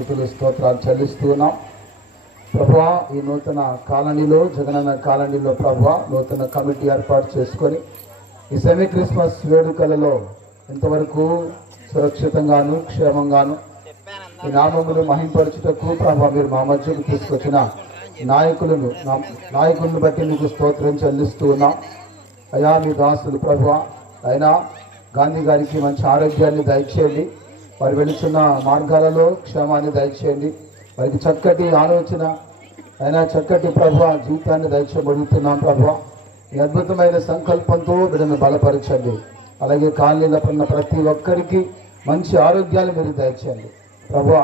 స్తుతులు స్తోత్రాలు చెల్లిస్తూ ఉన్నాం. ప్రభువా, ఈ నూతన కాలనీలో, జగనన్న కాలనీలో ప్రభువా నూతన కమిటీ ఏర్పాటు చేసుకొని ఈ సెమీ క్రిస్మస్ వేడుకలలో ఇంతవరకు సురక్షితంగాను క్షేమంగాను ఈ నామములు మహింపరచుటకు ప్రభువా మీరు మా మధ్యకు తీసుకొచ్చిన నాయకులను బట్టి మీకు స్తోత్రం చెల్లిస్తూ ఉన్నాం. అయా మీ దాసులు ప్రభువా అయినా గాంధీ గారికి మంచి ఆరోగ్యాన్ని దయచేయండి. వారు వెళుతున్న మార్గాలలో క్షేమాన్ని దయచేయండి. వారికి చక్కటి ఆలోచన అయినా చక్కటి ప్రభువా జీవితాన్ని దయచేయబడుతున్నాం. ప్రభువా ఈ అద్భుతమైన సంకల్పంతో బిడ్డను బలపరచండి. అలాగే కాలనీలో ఉన్న ప్రతి ఒక్కరికి మంచి ఆరోగ్యాలు మీరు దయచేయండి. ప్రభువా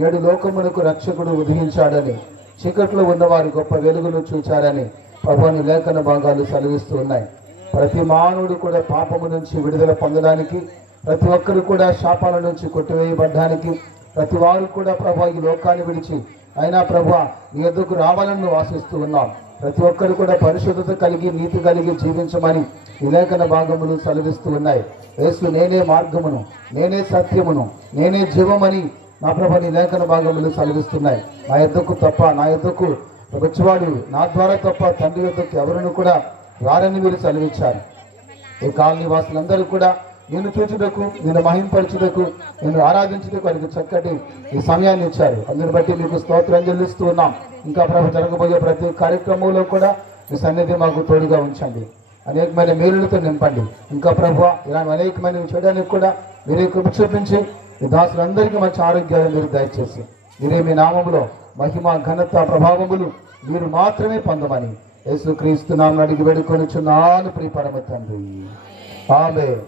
నేడు లోకమునకు రక్షకుడు ఉదయించాడని, చీకట్లో ఉన్నవారు గొప్ప వెలుగును చూచారని ప్రభువుని లేఖన భాగాలు సెలవిస్తూ ఉన్నాయి. ప్రతి మానవుడు కూడా పాపము నుంచి విడుదల పొందడానికి, ప్రతి ఒక్కరు కూడా శాపాల నుంచి కొట్టివేయబడ్డానికి, ప్రతి వారు కూడా ప్రభువా ఈ లోకాన్ని విడిచి అయినా ప్రభువా నీ యొద్దకు రావాలని ఆశిస్తూ ఉన్నాం. ప్రతి ఒక్కరు కూడా పరిశుద్ధత కలిగి నీతి కలిగి జీవించమని ఈ లేఖన భాగములు సెలవిస్తూ ఉన్నాయి. యేసు నేనే మార్గమును, నేనే సత్యమును, నేనే జీవమని నా ప్రభు నీ లేఖన భాగములు సెలవిస్తున్నాయి. నా యొద్దకు తప్ప, నా యొద్దకు వచ్చేవాడు నా ద్వారా తప్ప తండ్రి యొద్దకు ఎవరును కూడా రారని మీరు సెలవిచ్చారు. ఈ కాలనీ వాసులందరూ కూడా నిన్ను చూచుటకు, నిన్ను మహింపరచుటకు, నిన్ను ఆరాధించుటకు వారికి చక్కటి ఈ సమయాన్ని ఇచ్చారు. అందుని బట్టి మీకు స్తోత్రం చెల్లిస్తూ ఉన్నాం. ఇంకా ప్రభు జరగబోయే ప్రతి కార్యక్రమంలో కూడా మీ సన్నిధి మాకు తోడుగా ఉంచండి. అనేకమైన మేలులతో నింపండి. ఇంకా ప్రభు ఇలాంటి అనేకమైన చేయడానికి కూడా మీరే కృప చూపించి ఈ దాసులందరికీ మంచి ఆరోగ్యాలు మీరు దయచేసి మీరే మీ నామములో మహిమ ఘనత ప్రభావములు మీరు మాత్రమే పొందమని యేసుక్రీస్తు నామమున అడిగి వేడుకొనుచున్నాను ప్రియ పరమ తండ్రి. ఆమేన్.